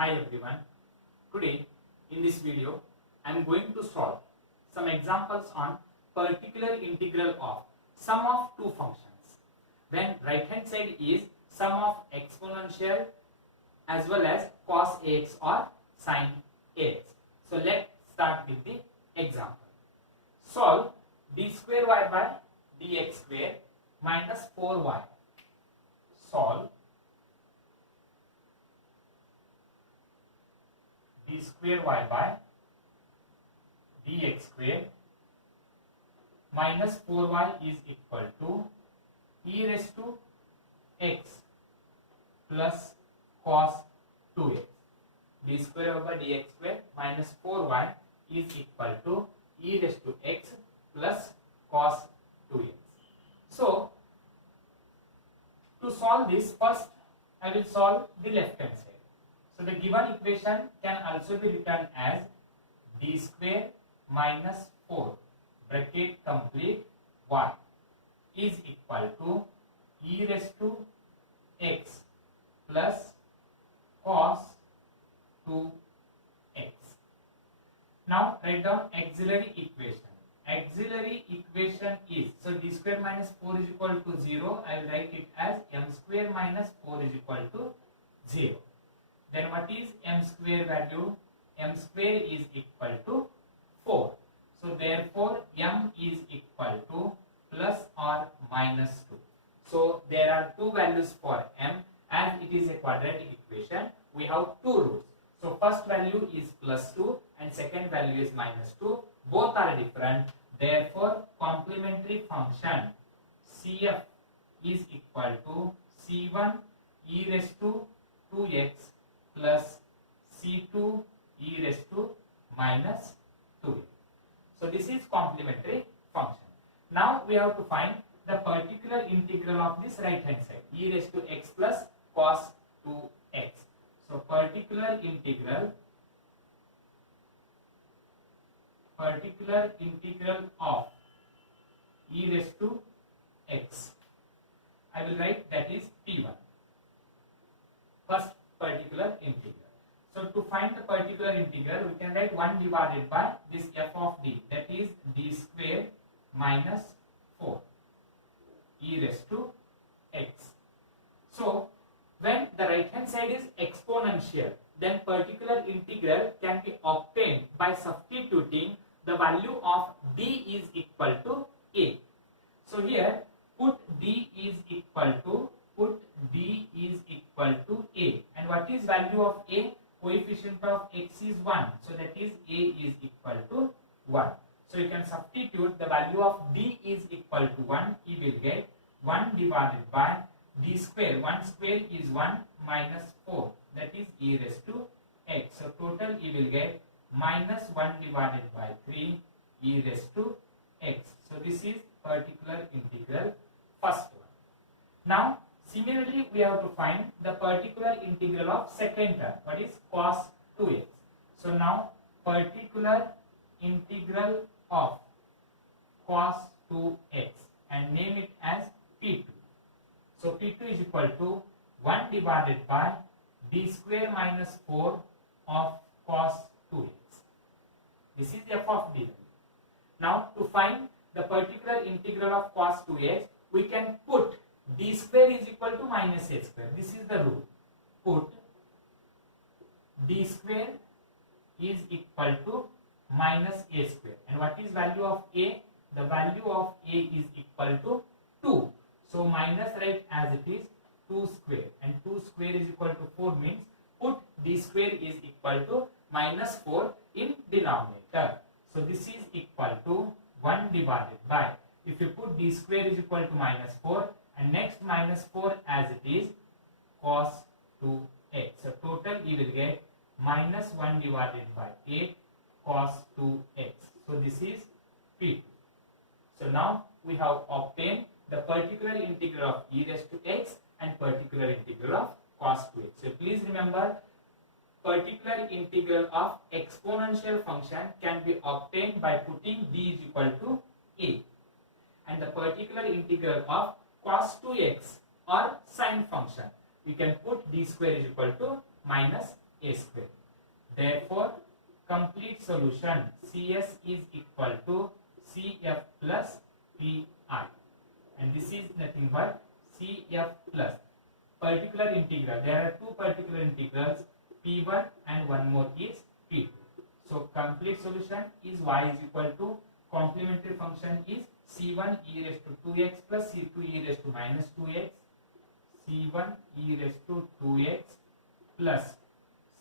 Hi everyone. Today in this video I am going to solve some examples on particular integral of sum of two functions when right hand side is sum of exponential as well as cos ax or sin ax. So let's start with the example. Solve d square y by dx square minus 4y. Solve d square y by dx square minus 4y is equal to e raised to x plus cos 2x. d square y by dx square minus 4y is equal to e raised to x plus cos 2x. So, to solve this, first I will solve the left hand side. So the given equation can also be written as d square minus 4 bracket complete y is equal to e raised to x plus cos 2x. Now write down auxiliary equation. Auxiliary equation is, so d square minus 4 is equal to 0. I will write it as m square minus 4 is equal to 0. Then what is m square value? M square is equal to 4. So therefore m is equal to plus or minus 2. So there are two values for m. As it is a quadratic equation, we have two rules. So first value is plus 2 and second value is minus 2. Both are different. Therefore complementary function CF is equal to C1 e raised to 2x plus C2 e raised to minus 2. So this is complementary function. Now we have to find the particular integral of this right hand side, e raised to x plus cos 2x. So particular integral of e raised to x. I will write that is P1. First particular integral. So to find the particular integral, we can write 1 divided by this f of d, that is d square minus 4 e raised to x. So when the right hand side is exponential, then particular integral can be obtained by substituting the value of d is equal to a. So here put d is equal to a, and what is value of a? Coefficient of x is 1, so that is a is equal to 1. So you can substitute the value of d is equal to 1. You will get 1 divided by d square. 1 square is 1 minus 4, that is e raised to x. So total you will get minus 1 divided by 3 e raised to x. So this is particular integral first one. Now similarly we have to find the particular integral of second term, what is cos 2x. So now particular integral of cos 2x and name it as P2. So P2 is equal to 1 divided by d square minus 4 of cos 2x. This is f of d. Now to find the particular integral of cos 2x, we can put d square is equal to minus a square. This is the rule. Put d square is equal to minus a square. And what is value of a? The value of a is equal to 2. So minus write as it is 2 square, and 2 square is equal to 4 means put d square is equal to minus 4 in denominator. So this is equal to 1 divided by, if you put d square is equal to minus 4 and next minus 4 as it is cos 2x. So total you will get minus 1 divided by 8 cos 2x. So this is P2. So now we have obtained the particular integral of e raised to x and particular integral of cos 2x. So please remember, particular integral of exponential function can be obtained by putting d is equal to a, and the particular integral of cos 2x or sine function, we can put d square is equal to minus a square. Therefore, complete solution CS is equal to CF plus PI, and this is nothing but CF plus particular integral. There are two particular integrals, P1 and one more is P2. So complete solution is y is equal to complementary function is C1 e raised to 2x plus C2 e raised to minus 2x, C1 e raised to 2x plus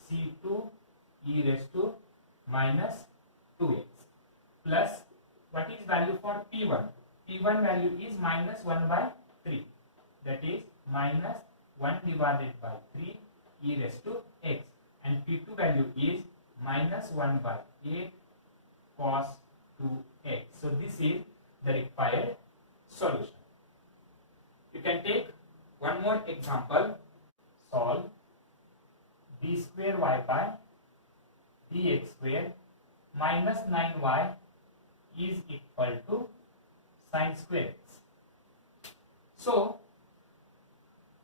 C2 e raised to minus 2x plus what is value for P1? P1 value is minus 1 by 3, that is minus 1 divided by 3 e raised to x, and P2 value is minus 1 by 8 cos 2x. So this is the required solution. You can take one more example. Solve b square y by dx square minus 9y is equal to sin square x. So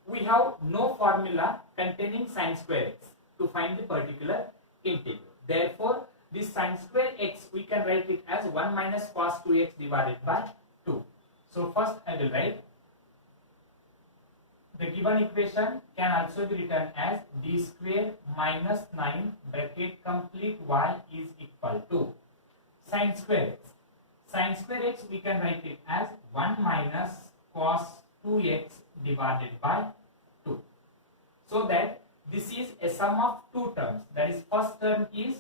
we have no formula containing sin square x to find the particular integral. Therefore, this sin square x we can write it as 1 minus cos 2x divided by 2. So first I will write the given equation can also be written as d square minus 9 bracket complete y is equal to sin square x. Sin square x we can write it as 1 minus cos 2x divided by 2. So that this is a sum of two terms. That is, first term is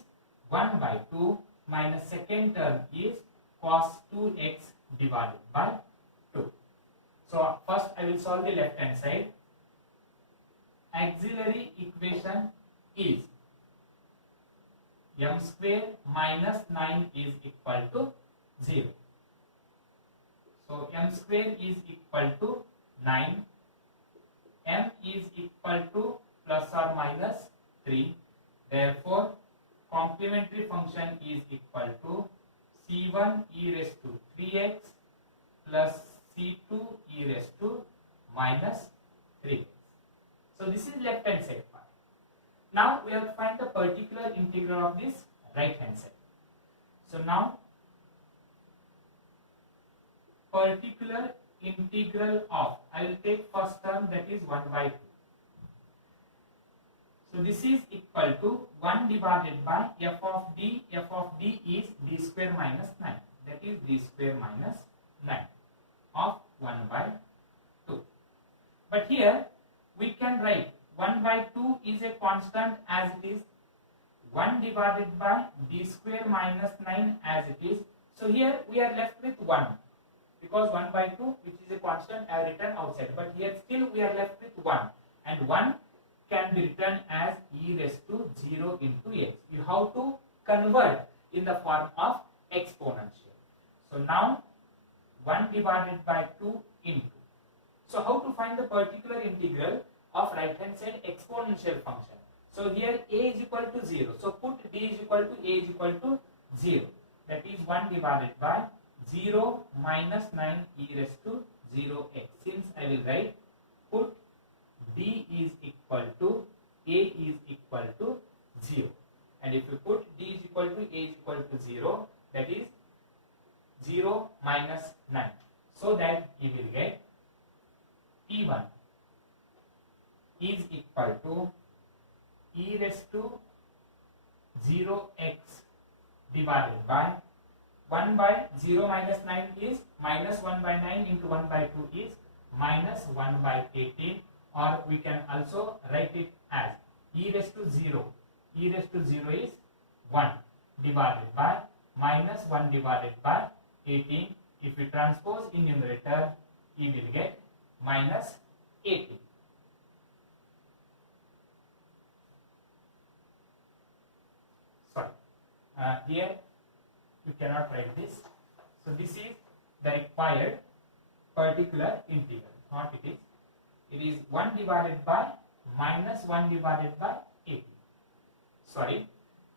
1 by 2 minus second term is cos 2x divided by 2. So first I will solve the left hand side. Auxiliary equation is m square minus 9 is equal to 0. So m square is equal to 9, m is equal to plus or minus 3. Therefore, complementary function is equal to c1 e raised to 3x plus c2 e raised to minus 3x. So this is left hand side part. Now we have to find the particular integral of this right hand side. So now particular integral of, I will take first term, that is 1 by 2. So this is equal to 1 divided by f of d. F of d is d square minus 9, that is d square minus 9 of 1 by 2. But here we can write 1 by 2 is a constant as it is, 1 divided by d square minus 9 as it is. So here we are left with 1, because 1 by 2 which is a constant I have written outside, but here still we are left with 1, and 1 can be written as e raised to 0 into x. You have to convert in the form of exponential. So now 1 divided by 2 into. So how to find the particular integral of right hand side exponential function? So here a is equal to 0. So put d is equal to a is equal to 0. That is 1 divided by 0 minus 9 e raised to 0x. Since I will write, put d is equal to a is equal to 0. And if you put d is equal to a is equal to 0, that is 0 minus 9. So that you will get P1 is equal to e raised to 0x divided by 1 by 0 minus 9 is minus 1 by 9 into 1 by 2 is minus 1 by 18, or we can also write it as e raised to 0. E raised to 0 is 1 divided by minus 1 divided by 18. If we transpose in numerator, you will get minus 18. Sorry, here we cannot write this. So this is the required particular integral. Not it is. It is 1 divided by minus 1 divided by 18. Sorry.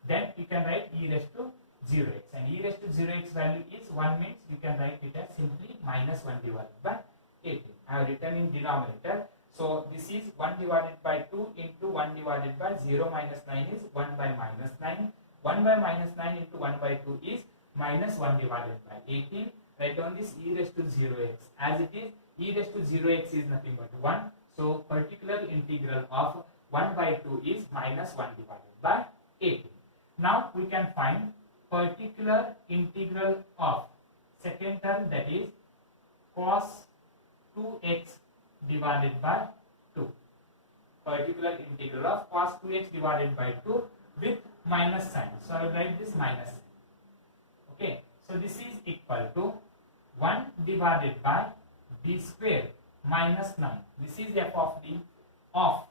Then you can write e raised to 0x, and e raised to 0x value is 1, means you can write it as simply minus 1 divided by 18. I have written in denominator So this is 1 divided by 2 into 1 divided by 0 minus 9 is 1 by minus 9. 1 by minus 9 into 1 by 2 is minus 1 divided by 18. Write down this e raised to 0x. As it is, e raised to 0x is nothing but 1. So particular integral of 1 by 2 is minus 1 divided by 18. Now we can find particular integral of second term, that is cos 2x divided by 2. Particular integral of cos 2x divided by 2 with minus sign. So I will write this minus sign. Okay, so this is equal to 1 divided by d square minus 9. This is f of d of,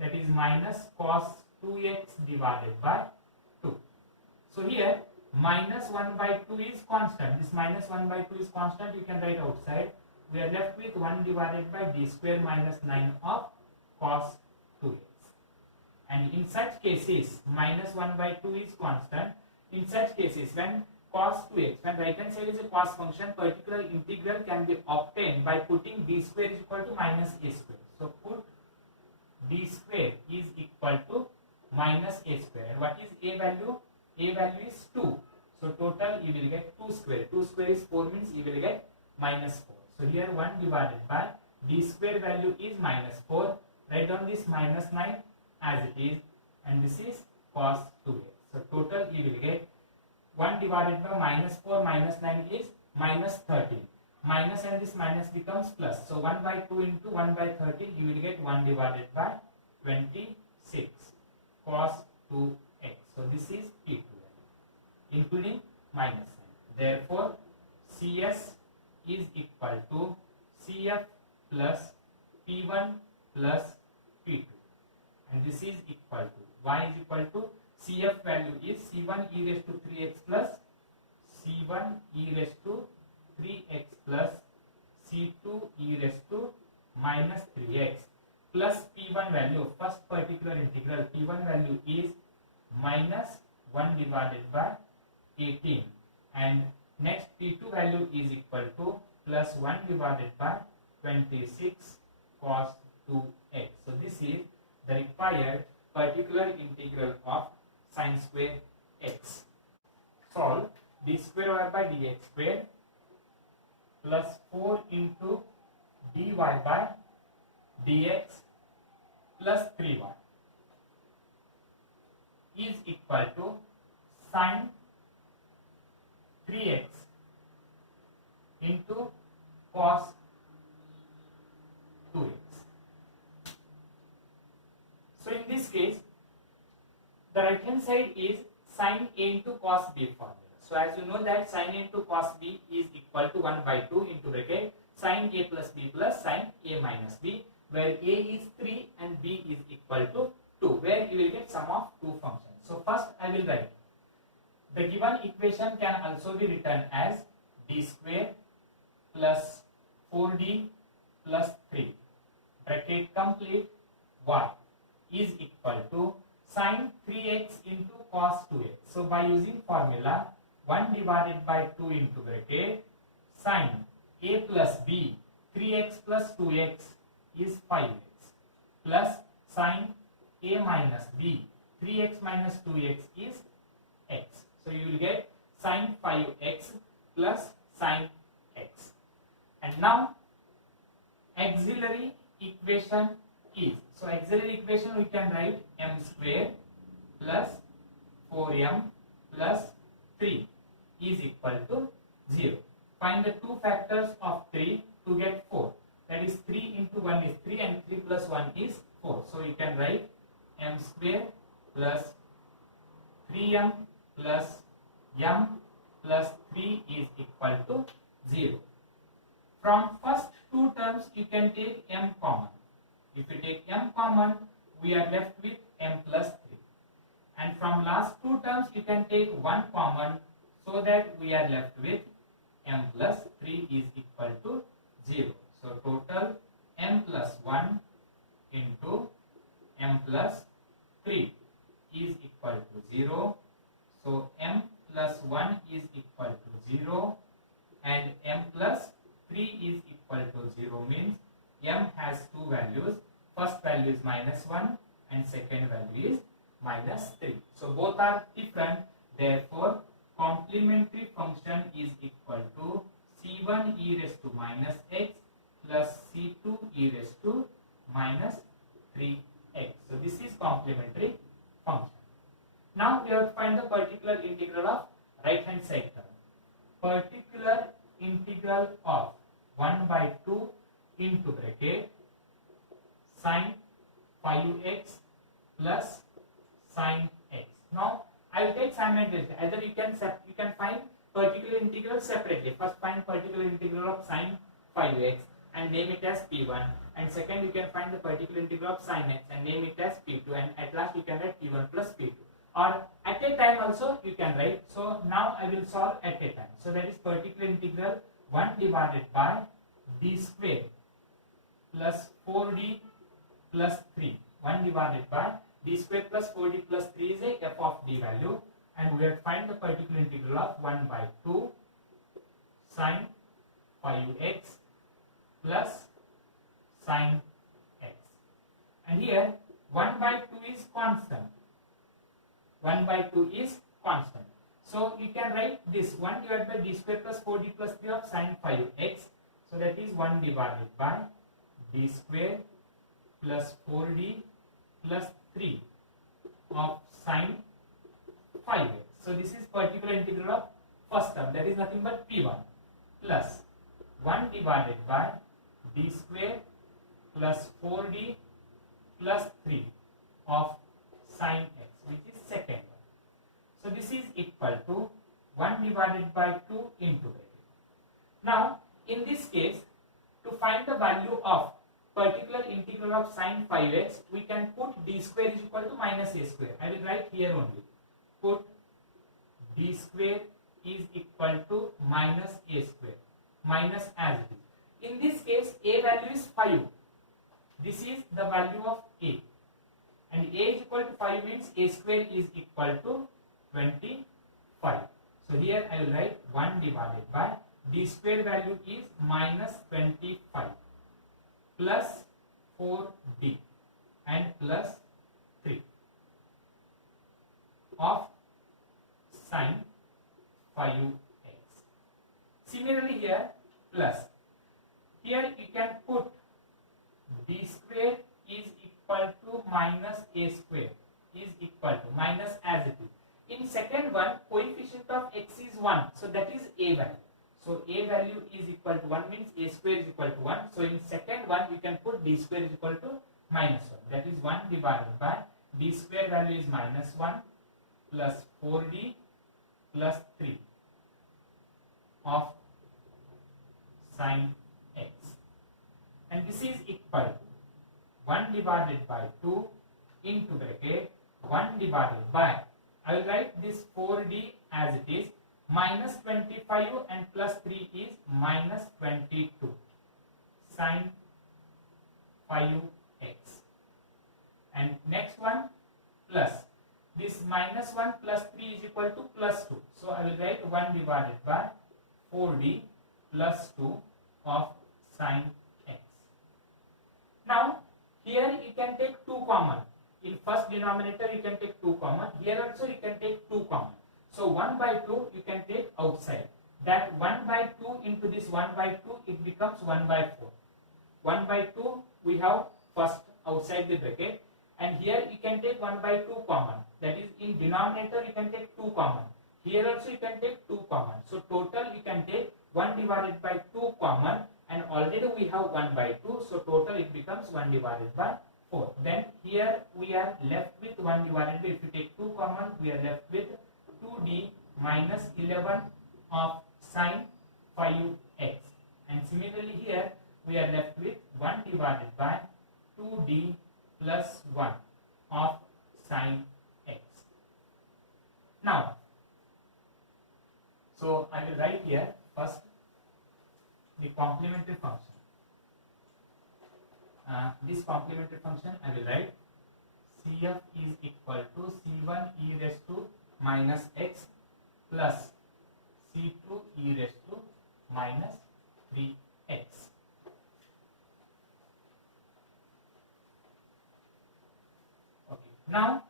that is minus cos 2x divided by 2. So here minus 1 by 2 is constant. This minus 1 by 2 is constant. You can write outside. We are left with 1 divided by d square minus 9 of cos 2x. And in such cases, minus 1 by 2 is constant. In such cases, when cos 2x, when right hand side is a cos function, particular integral can be obtained by putting d square is equal to minus a square. So put d square is equal to minus a square. And what is a value? A value is 2. So total you will get 2 square. 2 square is 4, means you will get minus 4. So here 1 divided by d square value is minus 4. Write down this minus 9 as it is, and this is cos 2x. So total you will get 1 divided by minus 4 minus 9 is minus 13. Minus and this minus becomes plus. So 1 by 2 into 1 by 13, you will get 1 divided by 26 cos 2x. So this is P2 including minus sign. Therefore CS is equal to CF plus P1 plus P2. And this is equal to, y is equal to, CF value is C1 e raised to 3x plus C1 e raised to 3x plus C2 e raised to minus 3x plus P1 value, first particular integral, P1 value is minus 1 divided by 18, and next P2 value is equal to plus 1 divided by 26 cos 2x. So this is the required particular integral of sin square x. Solve d square y by dx square plus 4 into dy by dx plus 3y is equal to sin 3x into cos 2x. So in this case, the right hand side is sin a into cos b formula. So as you know that sin a into cos b is equal to 1 by 2 into bracket sin a plus b plus sin a minus b, where a is 3 and b is equal to 2, where you will get sum of two functions. So first I will write, the given equation can also be written as d square plus 4d plus 3 bracket complete y is equal to sin 3x into cos 2x. So by using formula 1 divided by 2 into bracket sin a plus b 3x plus 2x is 5x plus sin a minus b 3x minus 2x is x. So you will get sin 5x plus sin x. And now auxiliary equation is, so auxiliary equation we can write m square plus 4m plus 3 is equal to 0. Find the two factors of 3 to get 4. That is 3 into 1 is 3 and 3 plus 1 is 4. So you can write m square plus 3m plus m plus 3 is equal to 0. From first two terms you can take m common. If you take m common, we are left with m plus 3. And from last two terms you can take 1 common, so that we are left with m plus 3 is equal to 0. So total m plus 1 into m plus 3 is equal to 0. So m plus 1 is equal to 0 and m plus 3 is equal to 0, means m has two values. First value is -1 and second value is -3. So both are different. Therefore, complementary function is equal to c1 e raised to -x plus c2 e raised to -3x. So this is complementary function. Now we have to find the particular integral of right hand side term. Particular integral of 1/2 into bracket sine 5x plus sine x. Now I will take simultaneously. Either you can find particular integral separately. First find particular integral of sine 5x and name it as p1, and second you can find the particular integral of sine x and name it as p2, and at last you can write p1 plus p2, or at a time also you can write. So now I will solve at a time. So that is particular integral 1 divided by d square plus 4d plus 3. 1 divided by d square plus 4d plus 3 is a f of d value, and we have to find the particular integral of 1/2 sine 5x plus sine x. And here 1/2 is constant. 1/2 is constant. So you can write this 1 divided by d square plus 4d plus 3 of sine 5x. So that is 1 divided by d square plus 4d plus 3 of sine 5x. So this is particular integral of first term, that is nothing but p1, plus 1 divided by d square plus 4d plus 3 of sine x, which is second one. So this is equal to 1 divided by 2 into bracket. Now in this case, to find the value of particular integral of sine 5x, we can put d square is equal to minus a square. I will write here only. Put d square is equal to minus a square, minus as it is. In this case, a value is 5. This is the value of a. And a is equal to 5 means a square is equal to 25. So here I will write 1 divided by d square value is minus 25 plus 4d and plus 3 of sine 5x. Similarly here plus. Here you can put d square is equal to minus a square is equal to minus as it is. In second one, coefficient of x is 1. So that is a value. So a value is equal to 1 means a square is equal to 1. So in second one, we can put d square is equal to minus 1. That is 1 divided by d square value is minus 1 plus 4d plus 3 of sine x. And this is equal to 1 divided by 2 into bracket 1 divided by, I will write this 4d as it is, minus 25 and plus 3 is minus 22 sine 5x. And next one plus, this minus 1 plus 3 is equal to plus 2. So I will write 1 divided by 4d plus 2 of sine x. Now here you can take 2 common. In first denominator you can take 2 common. Here also you can take 2 common. So 1/2 you can take outside. That 1/2 into this 1/2 it becomes 1/4. 1/2 we have first outside the bracket, and here you can take 1/2 common. That is in denominator you can take 2 common. Here also you can take 2 common. So total you can take 1 divided by 2 common, and already we have 1/2. So total it becomes 1 divided by 4. Then here we are left with 1 divided by, if you take 2 common, we are left with 2d minus 11 of sine 5x. And similarly here we are left with 1 divided by 2d plus 1 of sine x. Now, so I will write here first the complementary function. This complementary function I will write CF is equal to C1 e raised to minus x plus C2 e raised to minus 3x. Now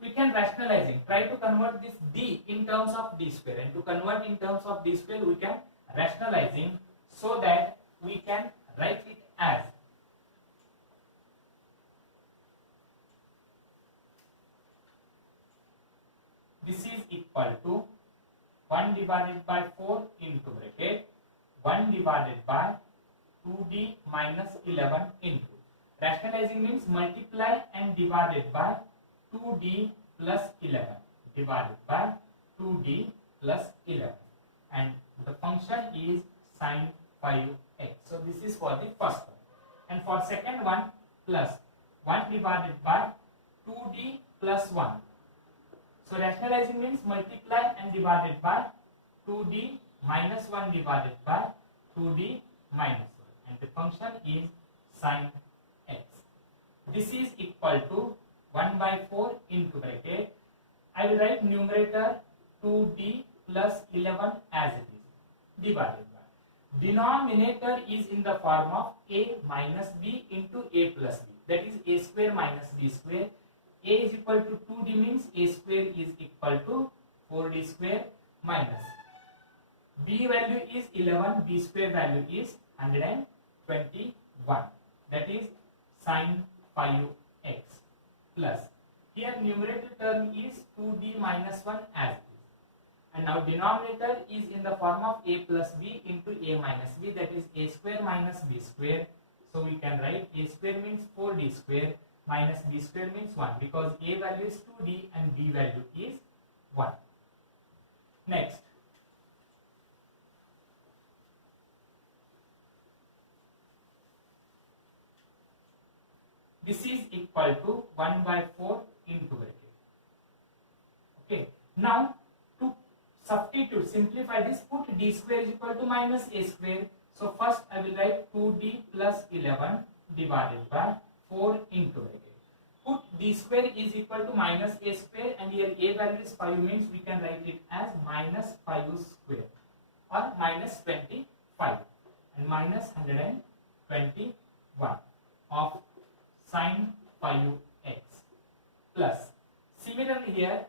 we can rationalizing. Try to convert this d in terms of d square, and to convert in terms of d square we can rationalizing, so that we can write it as this is equal to 1 divided by 4 into bracket 1 divided by 2d minus 11 into. Rationalizing means multiply and divided by 2d plus 11 divided by 2d plus 11, and the function is sin 5x. So this is for the first one, and for second one plus 1 divided by 2d plus 1. So rationalizing means multiply and divided by 2d minus 1 divided by 2d minus 1, and the function is sin x. This is equal to 1 by 4 into bracket. I will write numerator 2d plus 11 as it is, divided by. Denominator is in the form of a minus b into a plus b. That is a square minus b square. A is equal to 2d means a square is equal to 4d square minus. B value is 11, b square value is 121. That is sin 5x plus. Here numerator term is 2d minus 1 as it is. And now denominator is in the form of a plus b into a minus b, that is a square minus b square. So we can write a square means 4d square minus b square means 1, because a value is 2d and b value is 1. Next, this is equal to 1 by 4 into bracket. Okay, now to substitute, simplify this, put d square is equal to minus a square. So first I will write 2d plus 11 divided by 4 into bracket. Put d square is equal to minus a square, and here a value is 5 means we can write it as minus 5 square or minus 25, and minus 121 of sin 5x plus. Similarly here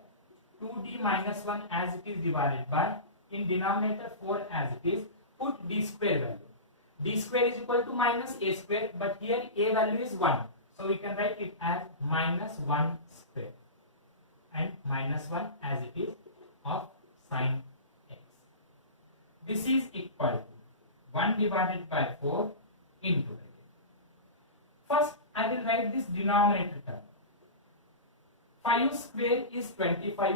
2d minus 1 as it is divided by, in denominator 4 as it is, put d square value. D square is equal to minus a square, but here a value is 1. So we can write it as minus 1 square and minus 1 as it is of sin x. This is equal to 1 divided by 4 into bracket. First I will write this denominator term. 5 square is 25,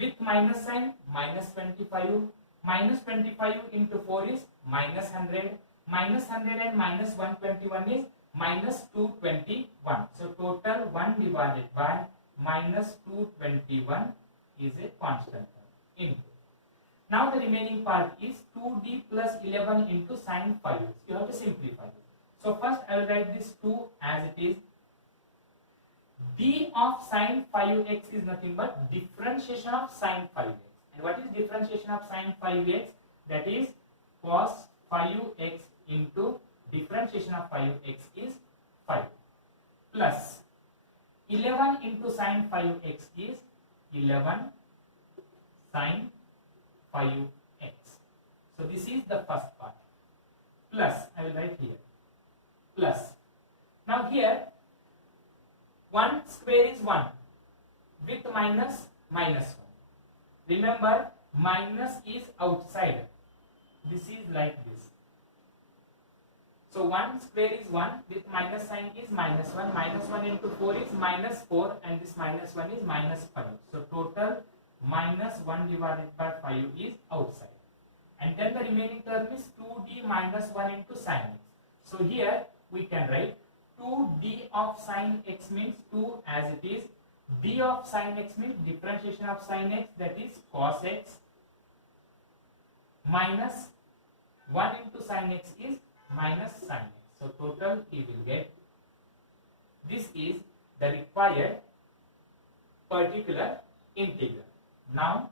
with minus sign minus 25, minus 25 into 4 is minus 100, minus 100 and minus 121 is minus 221. So total 1 divided by minus 221 is a constant term into. Now the remaining part is 2d plus 11 into sin 5x. You have to simplify it. So first I will write this 2 as it is. D of sin 5x is nothing but differentiation of sin 5x. And what is differentiation of sin 5x? That is cos 5x into differentiation of 5x is 5 plus 11 into sin 5x is 11 sin 5x. So this is the first part. Plus, I will write here, plus. Now here 1 square is 1 with minus minus 1. Remember, minus is outside. This is like this. So 1 square is 1 with minus sign is minus 1. Minus 1 into 4 is minus 4, and this minus 1 is minus 5. So total minus 1 divided by 5 is outside. And then the remaining term is 2d minus 1 into sin x. So here we can write 2d of sin x means 2 as it is. D of sin x means differentiation of sin x, that is cos x, minus 1 into sin x is minus sin x. So total we will get. This is the required particular integral. Now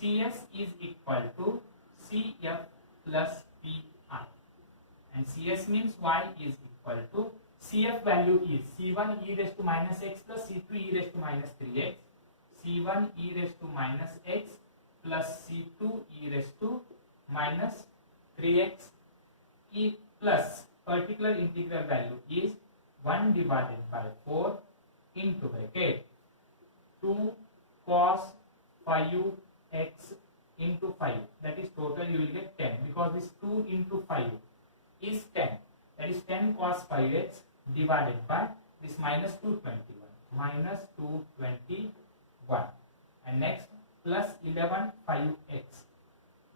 CS is equal to CF plus PI, and CS means y is equal to CF value is C1 e raised to minus x plus C2 e raised to minus 3x. C1 e raised to minus x plus C2 e raised to minus 3x e plus particular integral value is 1 divided by 4 into bracket 2 cos 5x into 5, that is total you will get 10, because this 2 into 5 is 10, that is 10 cos 5x divided by this minus 221, and next plus 11 5x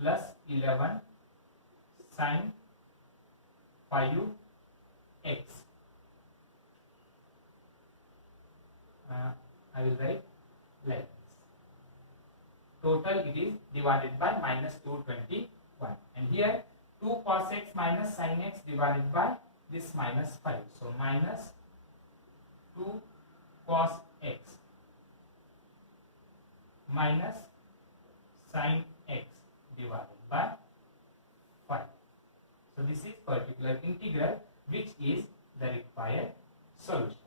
plus 11 sin 5x. I will write like this. Total it is divided by minus 221, and here 2 cos x minus sin x divided by this minus 5. So minus 2 cos x minus sin x divided by 5. So this is particular integral, which is the required solution.